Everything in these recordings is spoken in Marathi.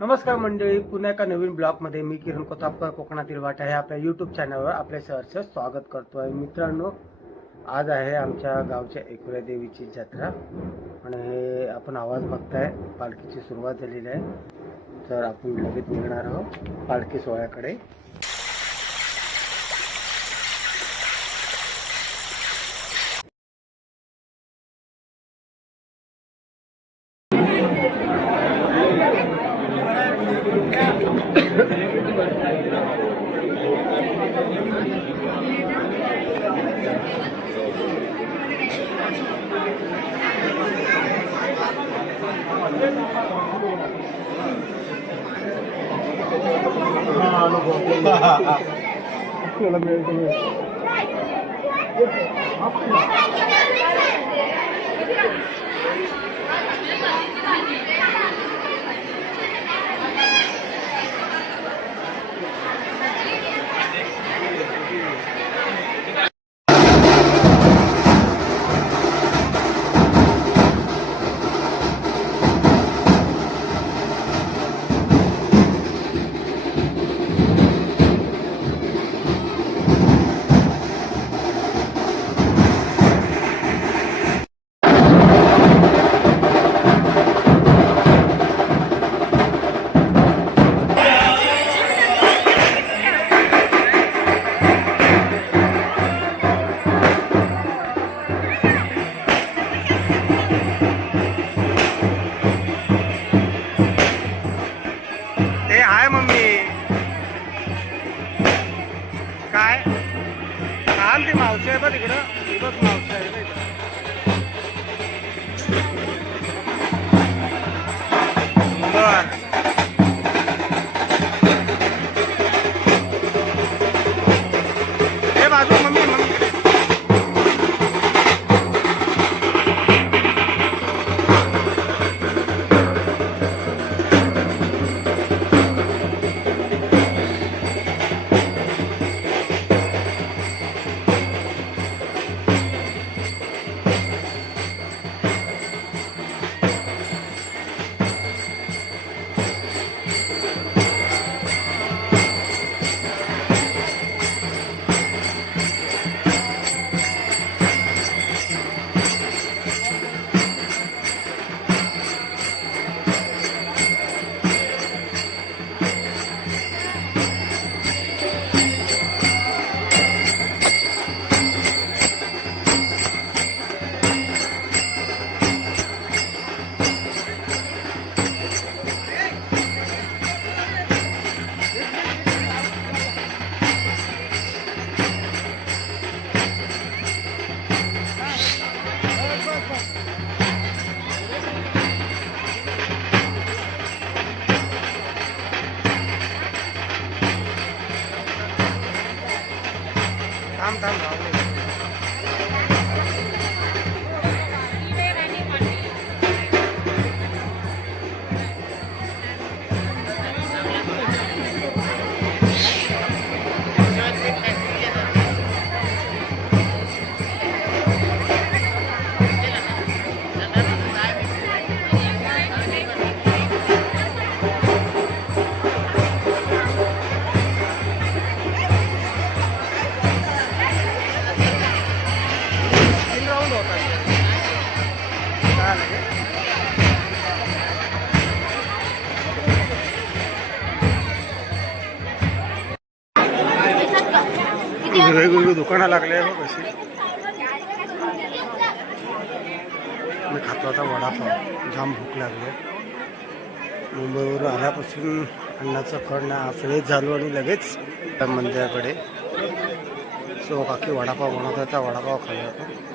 नमस्कार मंडळी पुन्हा एका नवीन ब्लॉगमध्ये मी किरण कोतापकर कोकणातील वाटा हे आपल्या यूट्यूब चॅनलवर आपल्या सहर्ष स्वागत करतोय. मित्रांनो आज आहे आमच्या गावच्या एकुऱ्या देवीची जत्रा. आणि हे आपण आवाज बघताय पालखीची सुरुवात झालेली आहे. तर आपण लगेच निघणार आहोत पालखी सोहळ्याकडे. Hãy subscribe cho kênh Ghiền Mì Gõ Để không bỏ lỡ những video hấp dẫn కూడా não dá não. वेगवेगळी दुकानं लागले आहे बघ अशी. मी खातो आता वडापाव. जाम भूक लागली मुंबईवरून आल्यापासून अन्नाचं फळ ना फ्रेश झालो आणि लगेच त्या मंदिराकडे. सो काकी वडापाव बनवत होता वडापाव खाल्ला होता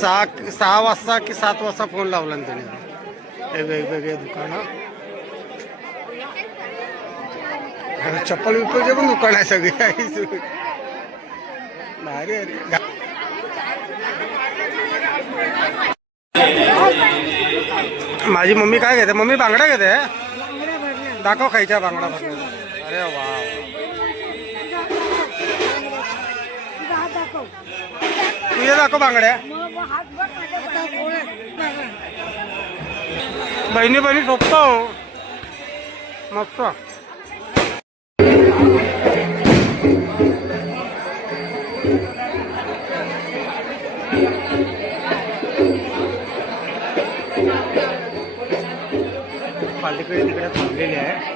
सहा सहा वाजता की सात वाजता फोन लावला ना त्याने. वेगवेगळे दुकानं. चप्पल विप्पलचे पण दुकान आहे सगळे. अरे अरे माझी मम्मी काय घेते? मम्मी बांगडा घेते? दाखव खायच्या बांगडा अरे वा. वा. दाखव बांगड्या. बहिणी बहिणी सोपत मस्त. पालिकडे तिकडे थांबलेली आहे.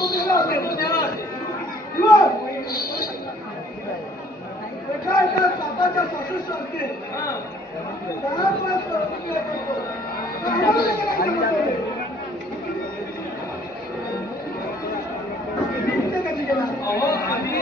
तो गेला असेल तो गेला असेल सापाच्या सासू सारखे हा. दहा दिवस कधी गेला? अहो आम्ही